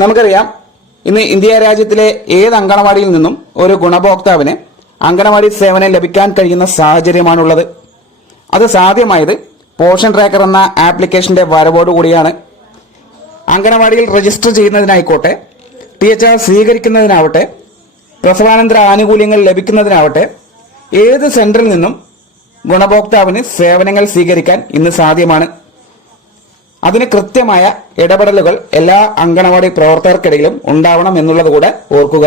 നമുക്കറിയാം ഇന്ന് ഇന്ത്യ രാജ്യത്തിലെ ഏത് അങ്കണവാടിയിൽ നിന്നും ഒരു ഗുണഭോക്താവിന് അങ്കണവാടി സേവനം ലഭിക്കാൻ കഴിയുന്ന സാഹചര്യമാണുള്ളത്. അത് സാധ്യമായത് പോഷൻ ട്രാക്കർ എന്ന ആപ്ലിക്കേഷന്റെ വരവോടുകൂടിയാണ് അങ്കണവാടിയിൽ രജിസ്റ്റർ ചെയ്യുന്നതിനായിക്കോട്ടെ ടി എച്ച് ആർ സ്വീകരിക്കുന്നതിനാവട്ടെ പ്രസവാനന്തര ആനുകൂല്യങ്ങൾ ലഭിക്കുന്നതിനാവട്ടെ ഏത് സെന്ററിൽ നിന്നും ഗുണഭോക്താവിന് സേവനങ്ങൾ സ്വീകരിക്കാൻ ഇന്ന് സാധ്യമാണ്. അതിന് കൃത്യമായ ഇടപെടലുകൾ എല്ലാ അങ്കണവാടി പ്രവർത്തകർക്കിടയിലും ഉണ്ടാവണം എന്നുള്ളത് കൂടെ ഓർക്കുക.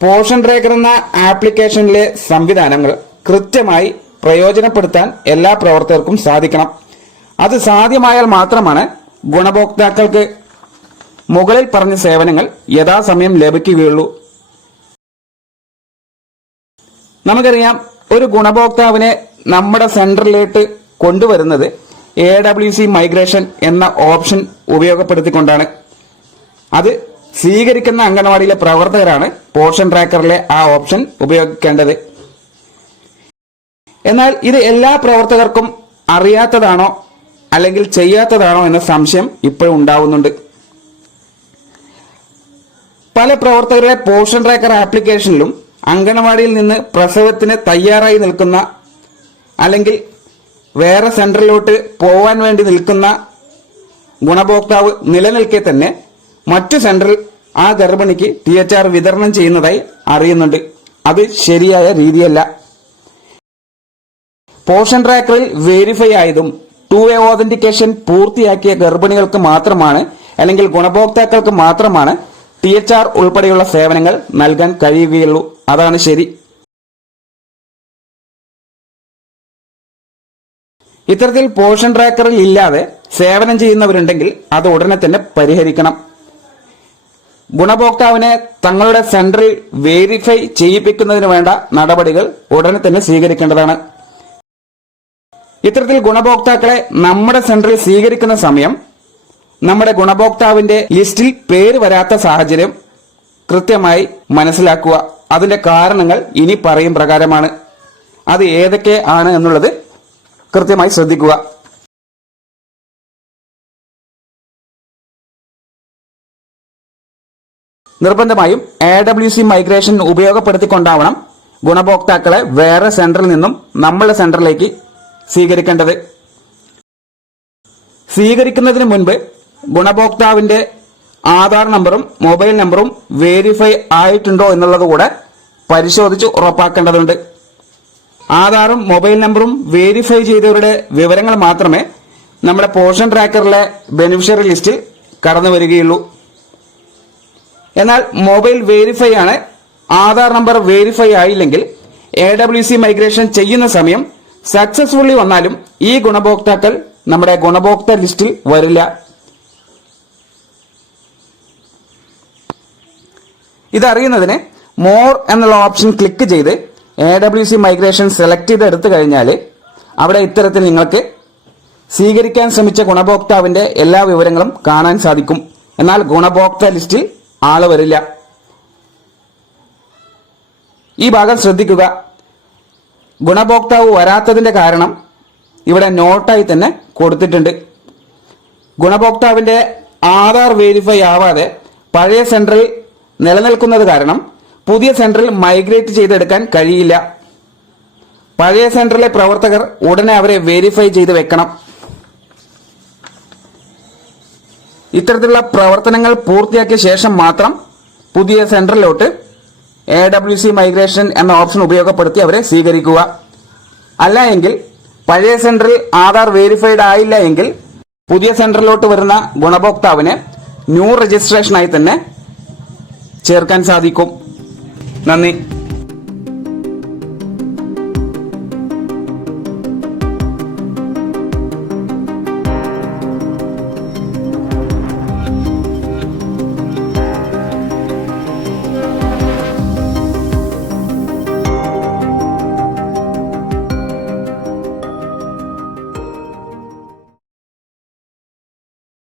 പോഷൻ ട്രേക്കർ എന്ന ആപ്ലിക്കേഷനിലെ സംവിധാനങ്ങൾ കൃത്യമായി പ്രയോജനപ്പെടുത്താൻ എല്ലാ പ്രവർത്തകർക്കും സാധിക്കണം. അത് സാധ്യമായാൽ മാത്രമാണ് ഗുണഭോക്താക്കൾക്ക് മുകളിൽ പറഞ്ഞ സേവനങ്ങൾ യഥാസമയം ലഭിക്കുകയുള്ളൂ. നമുക്കറിയാം ഒരു ഗുണഭോക്താവിനെ നമ്മുടെ സെന്ററിലേക്ക് കൊണ്ടുവരുന്നത് എ ഡബ്ല്യു സി മൈഗ്രേഷൻ എന്ന ഓപ്ഷൻ ഉപയോഗപ്പെടുത്തിക്കൊണ്ടാണ്. അത് സ്വീകരിക്കുന്ന അംഗനവാടിയിലെ പ്രവർത്തകരാണ് പോർഷൻ ട്രാക്കറിലെ ആ ഓപ്ഷൻ ഉപയോഗിക്കേണ്ടത്. എന്നാൽ ഇത് എല്ലാ പ്രവർത്തകർക്കും അറിയാത്തതാണോ അല്ലെങ്കിൽ ചെയ്യാത്തതാണോ എന്ന സംശയം ഇപ്പോഴും ഉണ്ടാവുന്നുണ്ട്. പല പ്രവർത്തകരുടെ പോർഷൻ ട്രാക്കർ ആപ്ലിക്കേഷനിലും അംഗനവാടിയിൽ നിന്ന് പ്രസവത്തിന് തയ്യാറായി നിൽക്കുന്ന അല്ലെങ്കിൽ വേറെ സെന്ററിലോട്ട് പോവാൻ വേണ്ടി നിൽക്കുന്ന ഗുണഭോക്താവ് നിലനിൽക്കെ തന്നെ മറ്റു സെന്ററിൽ ആ ഗർഭിണിക്ക് ടി എച്ച് ആർ വിതരണം ചെയ്യുന്നതായി അറിയുന്നുണ്ട്. അത് ശരിയായ രീതിയല്ല. പോഷൻ ട്രാക്കറിൽ വെരിഫൈ ആയതും ടു വേ ഓതന്റിക്കേഷൻ പൂർത്തിയാക്കിയ ഗർഭിണികൾക്ക് മാത്രമാണ് അല്ലെങ്കിൽ ഗുണഭോക്താക്കൾക്ക് മാത്രമാണ് ടി എച്ച് ആർ ഉൾപ്പെടെയുള്ള സേവനങ്ങൾ നൽകാൻ കഴിയുകയുള്ളൂ. അതാണ് ശരി. ഇത്തരത്തിൽ പോഷൻ ട്രാക്കറിൽ ഇല്ലാതെ സേവനം ചെയ്യുന്നവരുണ്ടെങ്കിൽ അത് ഉടനെ തന്നെ പരിഹരിക്കണം. ഗുണഭോക്താവിനെ തങ്ങളുടെ സെന്ററിൽ വേരിഫൈ ചെയ്യിപ്പിക്കുന്നതിന് വേണ്ട നടപടികൾ ഉടനെ തന്നെ സ്വീകരിക്കേണ്ടതാണ്. ഇത്തരത്തിൽ ഗുണഭോക്താക്കളെ നമ്മുടെ സെന്ററിൽ സ്വീകരിക്കുന്ന സമയം നമ്മുടെ ഗുണഭോക്താവിന്റെ ലിസ്റ്റിൽ പേര് വരാത്ത സാഹചര്യം കൃത്യമായി മനസ്സിലാക്കുക. അതിന്റെ കാരണങ്ങൾ ഇനി പറയും പ്രകാരമാണ്. അത് ഏതൊക്കെ ആണ് എന്നുള്ളത് കൃത്യമായി ശ്രദ്ധിക്കുക. നിർബന്ധമായും എ ഡബ്ല്യു സി മൈഗ്രേഷൻ ഉപയോഗപ്പെടുത്തിക്കൊണ്ടാവണം ഗുണഭോക്താക്കളെ വേറെ സെന്ററിൽ നിന്നും നമ്മളുടെ സെന്ററിലേക്ക് സ്വീകരിക്കേണ്ടത്. സ്വീകരിക്കുന്നതിന് മുൻപ് ഗുണഭോക്താവിന്റെ ആധാർ നമ്പറും മൊബൈൽ നമ്പറും വേരിഫൈ ആയിട്ടുണ്ടോ എന്നുള്ളത് കൂടെ പരിശോധിച്ച് ഉറപ്പാക്കേണ്ടതുണ്ട്. ആധാറും മൊബൈൽ നമ്പറും വേരിഫൈ ചെയ്തവരുടെ വിവരങ്ങൾ മാത്രമേ നമ്മുടെ പോഷൻ ട്രാക്കറിലെ ബെനിഫിഷ്യറി ലിസ്റ്റിൽ കടന്നു വരികയുള്ളൂ. എന്നാൽ മൊബൈൽ വേരിഫൈ ആണ് ആധാർ നമ്പർ വേരിഫൈ ആയില്ലെങ്കിൽ എ ഡബ്ല്യു സി മൈഗ്രേഷൻ ചെയ്യുന്ന സമയം സക്സസ്ഫുള്ളി വന്നാലും ഈ ഗുണഭോക്താക്കൾ നമ്മുടെ ഗുണഭോക്തൃ ലിസ്റ്റിൽ വരില്ല. ഇതറിയുന്നതിന് മോർ എന്നുള്ള ഓപ്ഷൻ ക്ലിക്ക് ചെയ്ത് A W C migration select ചെയ്ത് എടുത്തു കഴിഞ്ഞാൽ അവിടെ ഇത്തരത്തിൽ നിങ്ങൾക്ക് സ്വീകരിക്കാൻ ശ്രമിച്ച ഗുണഭോക്താവിന്റെ എല്ലാ വിവരങ്ങളും കാണാൻ സാധിക്കും. എന്നാൽ ഗുണഭോക്ത ലിസ്റ്റിൽ ആൾ വരില്ല. ഈ ഭാഗം ശ്രദ്ധിക്കുക. ഗുണഭോക്താവ് വരാത്തതിന്റെ കാരണം ഇവിടെ നോട്ടായി തന്നെ കൊടുത്തിട്ടുണ്ട്. ഗുണഭോക്താവിന്റെ ആധാർ വെരിഫൈ ആവാതെ പഴയ സെൻട്രൽ നിലനിൽക്കുന്നത് കാരണം പുതിയ സെന്ററിൽ മൈഗ്രേറ്റ് ചെയ്തെടുക്കാൻ കഴിയില്ല. പഴയ സെന്ററിലെ പ്രവർത്തകർ ഉടനെ അവരെ വെരിഫൈ ചെയ്ത് വെക്കണം. ഇത്തരത്തിലുള്ള പ്രവർത്തനങ്ങൾ പൂർത്തിയാക്കിയ ശേഷം മാത്രം പുതിയ സെന്ററിലോട്ട് എ ഡബ്ല്യു സി മൈഗ്രേഷൻ എന്ന ഓപ്ഷൻ ഉപയോഗപ്പെടുത്തി അവരെ സ്വീകരിക്കുക. അല്ല എങ്കിൽ പഴയ സെന്ററിൽ ആധാർ വെരിഫൈഡ് ആയില്ല എങ്കിൽ പുതിയ സെന്ററിലോട്ട് വരുന്ന ഗുണഭോക്താവിന് ന്യൂ രജിസ്ട്രേഷനായി തന്നെ ചേർക്കാൻ സാധിക്കും. നന്ദി.